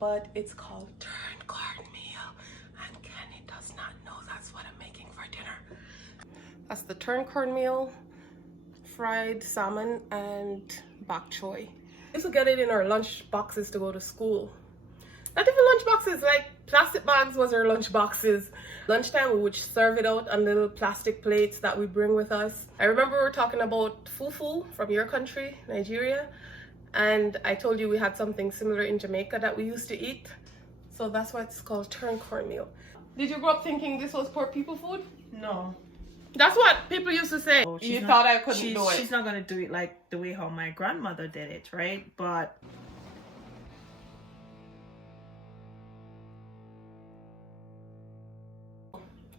but it's called Turn-Cornmeal, and Kenny does not know that's what I'm making for dinner. That's the Turn-Cornmeal, fried salmon, and bok choy. We used to get it in our lunch boxes to go to school. Not even lunch boxes, like plastic bags was our lunch boxes. Lunchtime we would serve it out on little plastic plates that we bring with us. I remember we were talking about fufu from your country, Nigeria, and I told you we had something similar in Jamaica that we used to eat. So that's why it's called Turn-Cornmeal. Did you grow up thinking this was poor people food? No. That's what people used to say. You thought I couldn't do it. She's not gonna do it like the way how my grandmother did it, right? But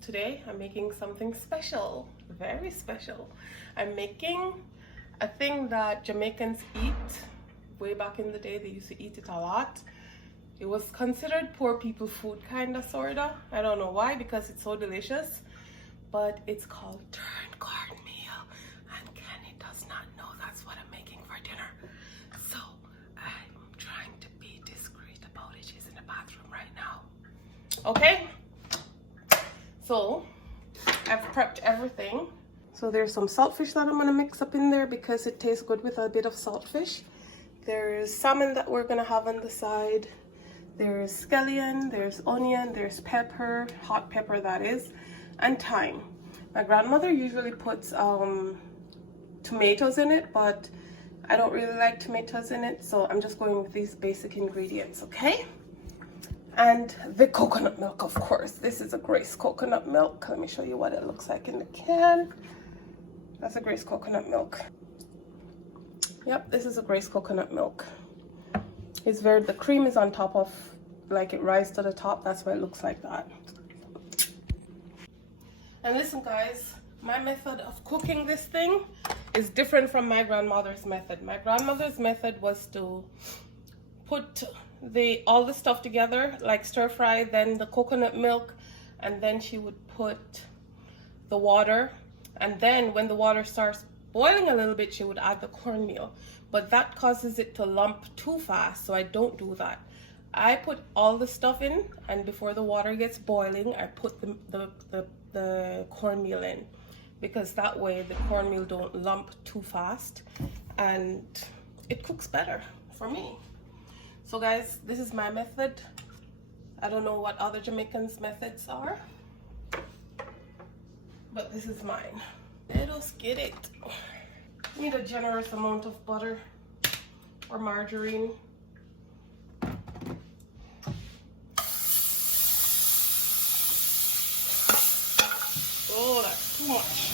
today I'm making something special, very special. I'm making a thing that Jamaicans eat. Way back in the day, they used to eat it a lot. It was considered poor people food, kinda, sorta. I don't know why, because it's so delicious. But it's called Turn-Cornmeal, and Kenny does not know that's what I'm making for dinner. So I'm trying to be discreet about it. She's in the bathroom right now. Okay? So I've prepped everything. So there's some saltfish that I'm gonna mix up in there because it tastes good with a bit of saltfish. There's salmon that we're gonna have on the side. There's scallion, there's onion, there's pepper, hot pepper that is, and thyme. My grandmother usually puts tomatoes in it, but I don't really like tomatoes in it, so I'm just going with these basic ingredients, okay? And the coconut milk, of course. This is a Grace coconut milk. Let me show you what it looks like in the can. That's a Grace coconut milk. Yep, this is a Grace coconut milk. It's the cream is on top of, like it rises to the top. That's why it looks like that. And listen guys, my method of cooking this thing is different from my grandmother's method. My grandmother's method was to put all the stuff together, like stir fry, then the coconut milk, and then she would put the water, and then when the water starts boiling a little bit, she would add the cornmeal. But that causes it to lump too fast, so I don't do that. I put all the stuff in, and before the water gets boiling, I put the cornmeal in, because that way the cornmeal don't lump too fast and it cooks better for me. So guys, this is my method. I don't know what other Jamaicans' methods are, but this is mine. Let us get it. Need a generous amount of butter or margarine. Oh, that's too much.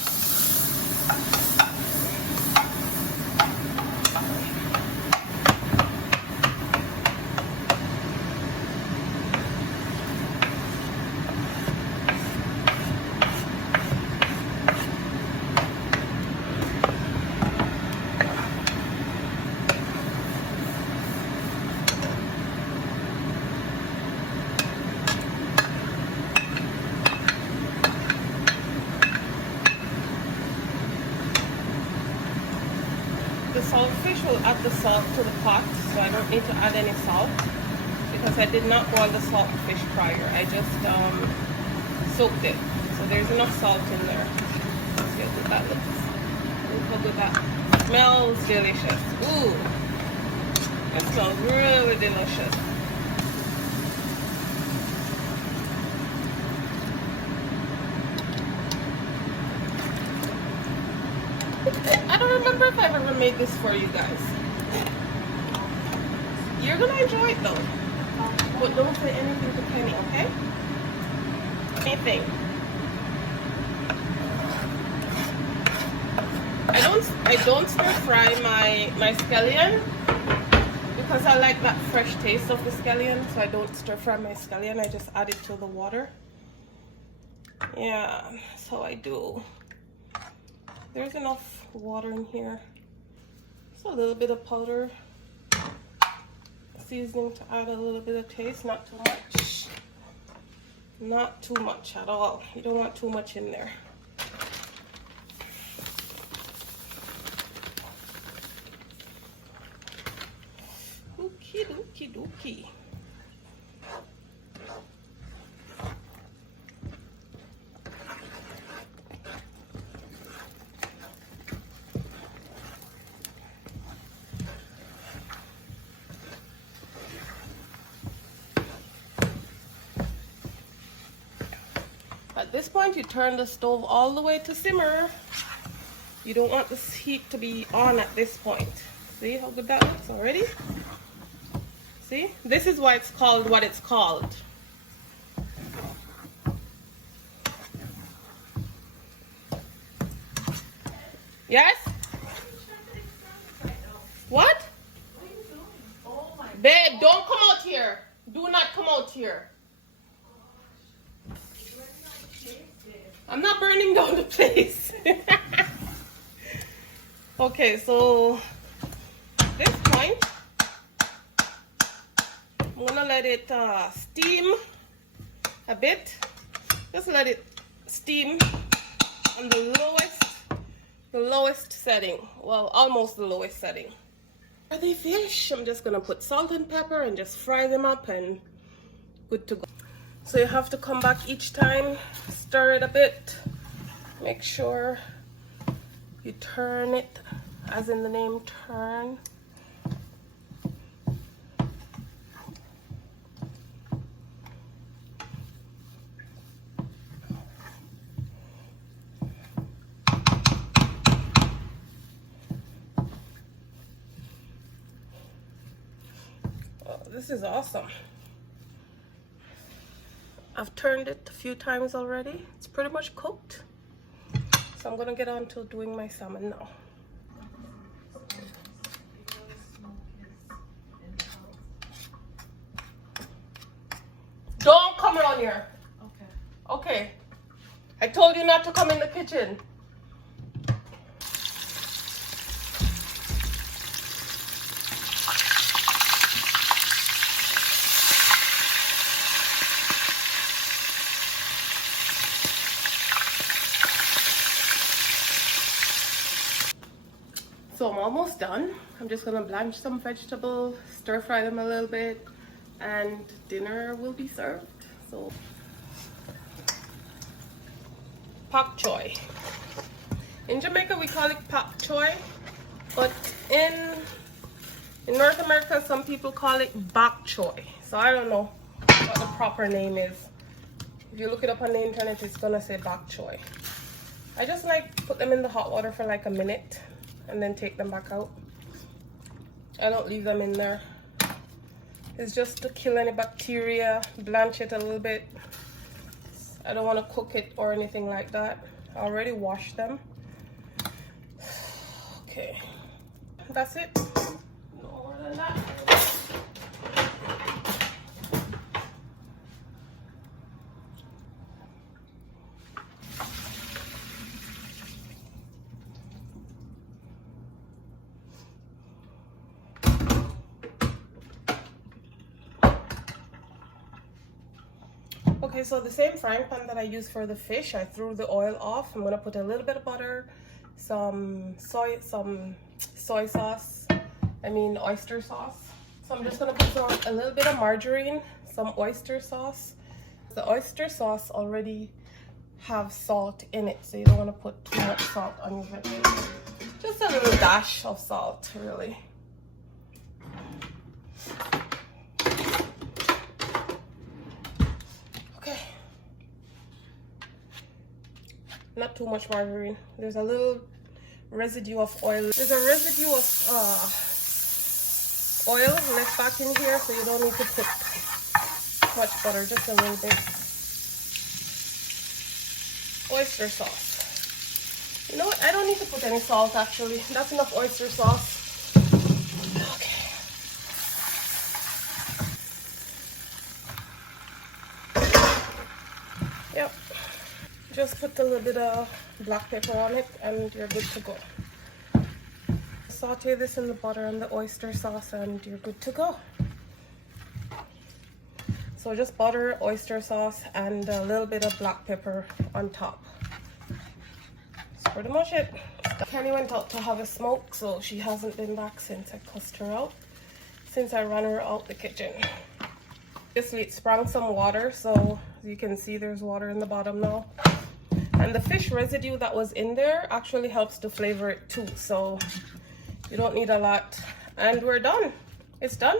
The saltfish will add the salt to the pot, so I don't need to add any salt because I did not boil the saltfish prior. I just soaked it, so there's enough salt in there. Let's see how good that looks. Look how good that smells. Delicious. Ooh, that smells really delicious. I don't remember if I've ever made this for you guys. You're gonna enjoy it though. But don't say anything to Kenny, okay? Anything. I don't stir fry my scallion because I like that fresh taste of the scallion, so I don't stir fry my scallion. I just add it to the water. Yeah, that's how I do. There's enough water in here. Just a little bit of powder seasoning to add a little bit of taste, not too much. Not too much at all. You don't want too much in there. Okie dokie dokie. At this point, you turn the stove all the way to simmer. You don't want this heat to be on at this point. See how good that looks already? See? This is why it's called what it's called. Yes? What? Babe, don't come out here. Do not come out here. I'm not burning down the place. Okay, so this point, I'm gonna let it steam a bit. Just let it steam on the lowest setting. Well, almost the lowest setting. For the fish, I'm just gonna put salt and pepper and just fry them up and good to go. So you have to come back each time, stir it a bit, make sure you turn it, as in the name turn. Oh, this is awesome. I've turned it a few times already. It's pretty much cooked. So I'm gonna get on to doing my salmon now. Don't come around here. Okay. Okay. I told you not to come in the kitchen. So I'm almost done. I'm just gonna blanch some vegetables, stir fry them a little bit, and dinner will be served. So, pak choy. In Jamaica we call it pak choy, but in North America some people call it bok choy. So I don't know what the proper name is. If you look it up on the internet, it's gonna say bok choy. I just like put them in the hot water for like a minute and then take them back out. I don't leave them in there. It's just to kill any bacteria, blanch it a little bit. I don't want to cook it or anything like that. I already washed them. Okay, that's it. No more than that. Okay, so the same frying pan that I used for the fish, I threw the oil off. I'm gonna put a little bit of butter, some soy sauce, oyster sauce. So I'm just gonna put a little bit of margarine, some oyster sauce. The oyster sauce already have salt in it, so you don't wanna put too much salt on your vegetables. Just a little dash of salt, really. Not too much margarine. There's a little residue of oil. There's a residue of oil left back in here, so you don't need to put much butter, just a little bit. Oyster sauce. You know what? I don't need to put any salt actually. That's enough oyster sauce. Okay. Yep. Just put a little bit of black pepper on it and you're good to go. Saute this in the butter and the oyster sauce and you're good to go. So just butter, oyster sauce, and a little bit of black pepper on top. That's pretty much it. Kenny went out to have a smoke, so she hasn't been back since I cussed her out, since I ran her out the kitchen. Obviously it sprang some water, so as you can see there's water in the bottom now. And the fish residue that was in there actually helps to flavor it too, so you don't need a lot. And we're done. It's done.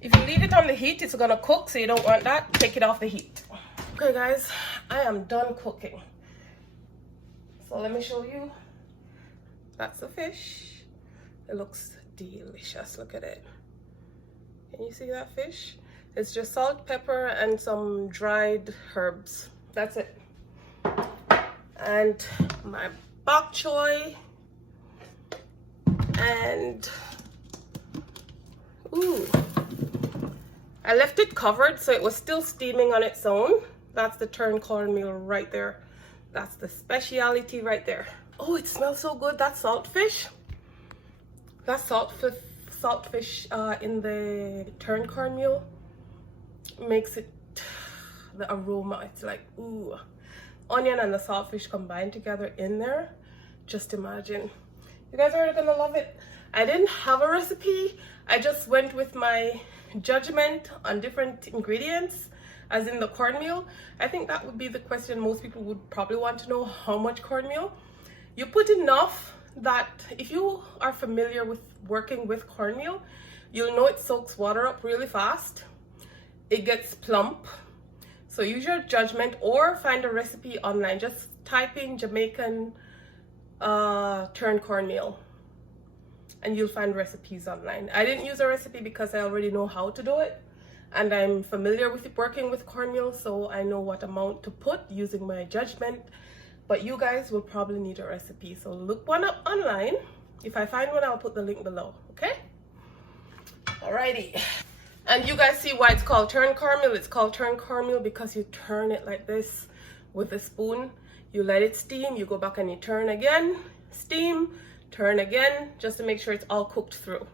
If you leave it on the heat, it's gonna cook, so you don't want that. Take it off the heat. Okay guys, I am done cooking. So let me show you. That's the fish. It looks delicious. Look at it. Can you see that fish? It's just salt, pepper, and some dried herbs. That's it. And my bok choy. And ooh, I left it covered so it was still steaming on its own. That's the Turn-Cornmeal right there. That's the speciality right there. Oh, it smells so good. That saltfish. That saltfish in the Turn-Cornmeal makes it, the aroma, it's like, ooh. Onion and the saltfish combined together in there. Just imagine. You guys are gonna love it. I didn't have a recipe. I just went with my judgment on different ingredients, as in the cornmeal. I think that would be the question most people would probably want to know, how much cornmeal. You put enough that if you are familiar with working with cornmeal, you'll know it soaks water up really fast. It gets plump. So use your judgment or find a recipe online. Just type in Jamaican Turn-Cornmeal and you'll find recipes online. I didn't use a recipe because I already know how to do it. And I'm familiar with working with cornmeal, so I know what amount to put using my judgment. But you guys will probably need a recipe, so look one up online. If I find one, I'll put the link below, okay? Alrighty. And you guys see why it's called Turn-Cornmeal? It's called Turn-Cornmeal because you turn it like this with a spoon. You let it steam, you go back and you turn again, steam, turn again, just to make sure it's all cooked through.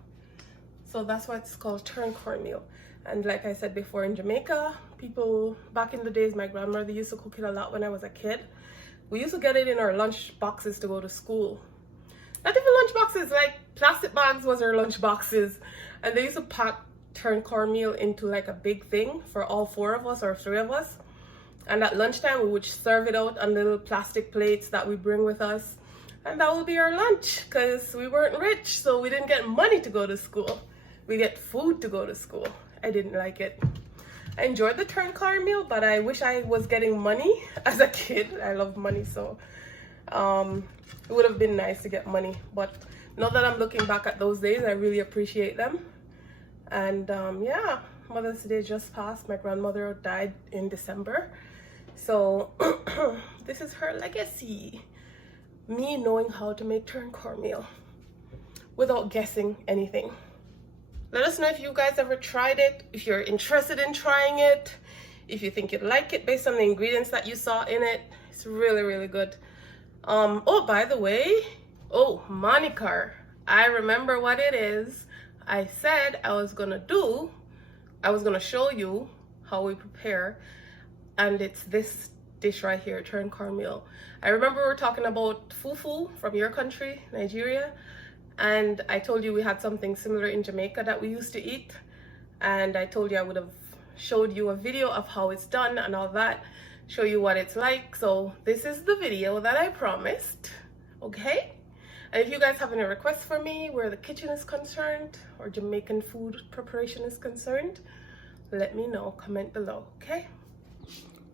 So that's why it's called Turn-Cornmeal. And like I said before, in Jamaica, people, back in the days, my grandmother used to cook it a lot when I was a kid. We used to get it in our lunch boxes to go to school. Not even lunch boxes, like plastic bags was our lunch boxes. And they used to pack Turn-Cornmeal into like a big thing for all 4 of us or 3 of us. And at lunchtime, we would serve it out on little plastic plates that we bring with us. And that would be our lunch because we weren't rich, so we didn't get money to go to school. We get food to go to school. I didn't like it. I enjoyed the Turn-Cornmeal, but I wish I was getting money as a kid. I love money, so it would have been nice to get money. But now that I'm looking back at those days, I really appreciate them. And yeah, Mother's Day just passed. My grandmother died in December. So this is her legacy. Me knowing how to make Turn-Cornmeal without guessing anything. Let us know if you guys ever tried it, if you're interested in trying it, if you think you'd like it based on the ingredients that you saw in it. It's really, really good. Oh, by the way, oh, Monikar, I remember what it is. I said I was gonna show you how we prepare, and it's this dish right here, Turn-Cornmeal. I remember we were talking about fufu from your country, Nigeria. And I told you we had something similar in Jamaica that we used to eat. And I told you I would have showed you a video of how it's done and all that, show you what it's like. So this is the video that I promised, okay? And if you guys have any requests for me where the kitchen is concerned or Jamaican food preparation is concerned, let me know, comment below, okay?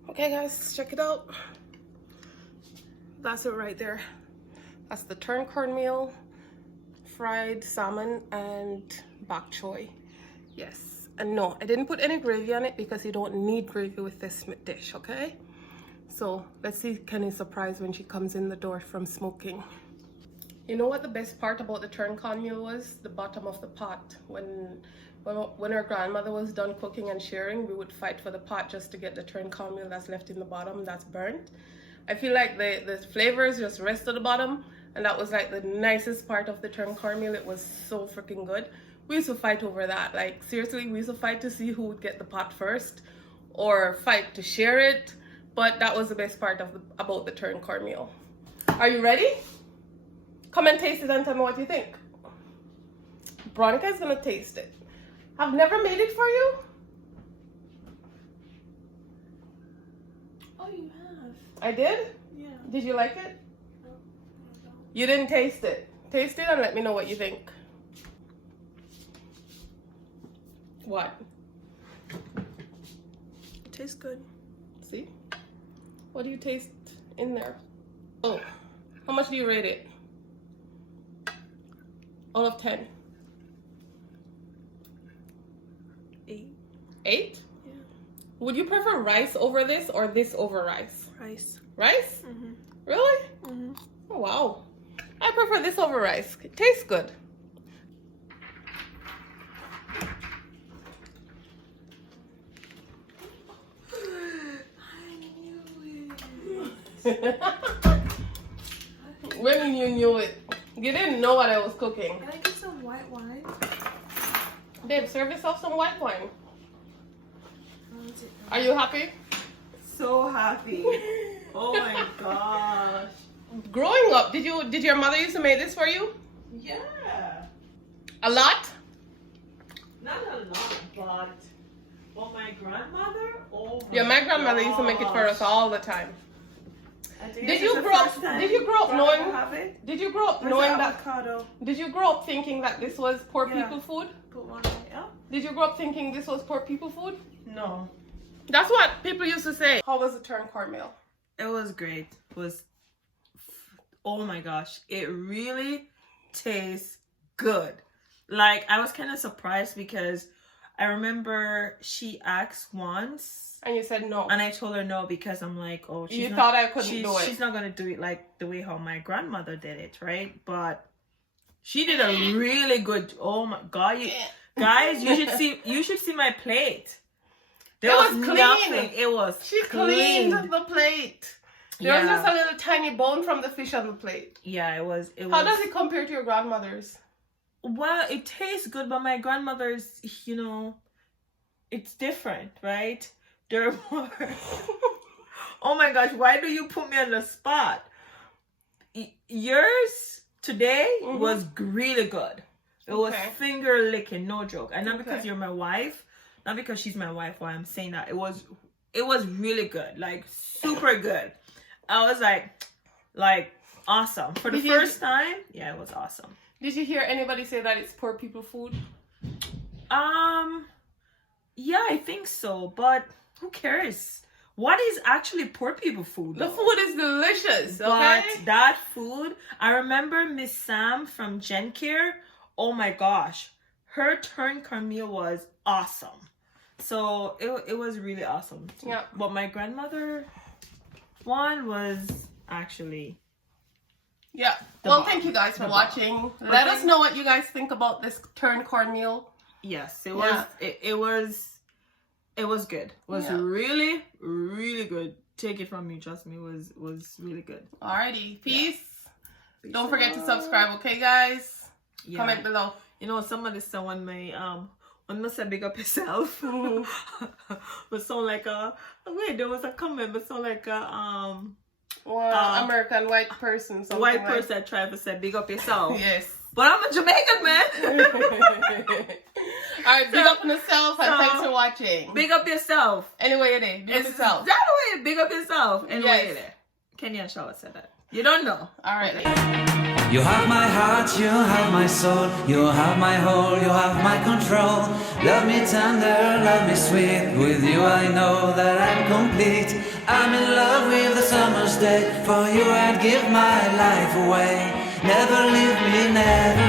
Okay guys, check it out. That's it right there. That's the Turn-Cornmeal, fried salmon, and bok choy. Yes, and no, I didn't put any gravy on it because you don't need gravy with this dish, okay? So let's see Kenny's surprise when she comes in the door from smoking. You know what the best part about the Turn-Cornmeal was? The bottom of the pot. When our grandmother was done cooking and sharing, we would fight for the pot just to get the Turn-Cornmeal that's left in the bottom, that's burnt. I feel like the flavors just rest at the bottom. And that was like the nicest part of the Turn-Cornmeal. It was so freaking good. We used to fight over that. Like seriously, we used to fight to see who would get the pot first or fight to share it. But that was the best part about the Turn-Cornmeal. Are you ready? Come and taste it and tell me what you think. Veronica's gonna taste it. I've never made it for you. Oh, you have? I did? Yeah. Did you like it? You didn't taste it. Taste it and let me know what you think. What? It tastes good. See? What do you taste in there? Oh, how much do you rate it? Out of 10. 8. 8? Yeah. Would you prefer rice over this or this over rice? Rice. Rice? Mm-hmm. Really? Mm-hmm. Oh, wow. I prefer this over rice. It tastes good. When you knew it, you didn't know what I was cooking. Can I get some white wine? Babe, serve yourself some white wine. Are you happy? So happy. Oh my gosh. Growing up, did your mother used to make this for you? Yeah. A lot? Not a lot, but my grandmother. Oh my. Yeah, my grandmother used to make it for us all the time. Did you grow up knowing Did you grow up knowing that? Avocado. Did you grow up thinking that this was poor Yeah. people food? Put one right, yeah. Did you grow up thinking this was poor people food? No. That's what people used to say. How was the Turn-Cornmeal? It was great. It was. Oh my gosh! It really tastes good. Like, I was kind of surprised because I remember she asked once. And you said no. And I told her no because I'm like, oh, you thought I couldn't do it. She's not gonna do it like the way how my grandmother did it, right? But she did a really good. Oh my god, guys, you should see my plate. There was clean. nothing. It was She clean. cleaned the plate. There was just a little tiny bone from the fish on the plate. Yeah, it was. How does it compare to your grandmother's? Well, it tastes good, but my grandmother's, it's different, right? They're more. Oh my gosh, why do you put me on the spot? Yours today was really good. It was finger licking, no joke. And not because you're my wife, not because she's my wife, why I'm saying that. It was really good, like super good. I was like awesome. For the first time, yeah, it was awesome. Did you hear anybody say that it's poor people food? Yeah, I think so, but who cares? What is actually poor people food, though? The food is delicious, okay? But that food, I remember Miss Sam from Gen Care. Oh my gosh, her Turn-Cornmeal was awesome. So it was really awesome too. Yeah. But my grandmother one was actually. Yeah. Well, thank you guys for watching. Let us know what you guys think about this Turn-Cornmeal. Yes, it was. It was good. It was really, really good. Take it from me, trust me. It was really good. Alrighty, peace. Don't forget to subscribe, okay, guys? Yeah. Comment below. Somebody said when say big up yourself, but sound like there was a comment, but sound like American white person. White person trying to say big up yourself. Yes. But I'm a Jamaican man. Alright, big up yourself and thanks for watching. Big up yourself. Anyway, it is. Big up yourself. That way, big up yourself. Anyway, it is. kenni&Shella said that. You don't know. Alright. You have my heart, you have my soul, you have my whole, you have my control. Love me tender, love me sweet. With you I know that I'm complete. I'm in love with the summer's day. For you I'd give my life away. Never leave me, never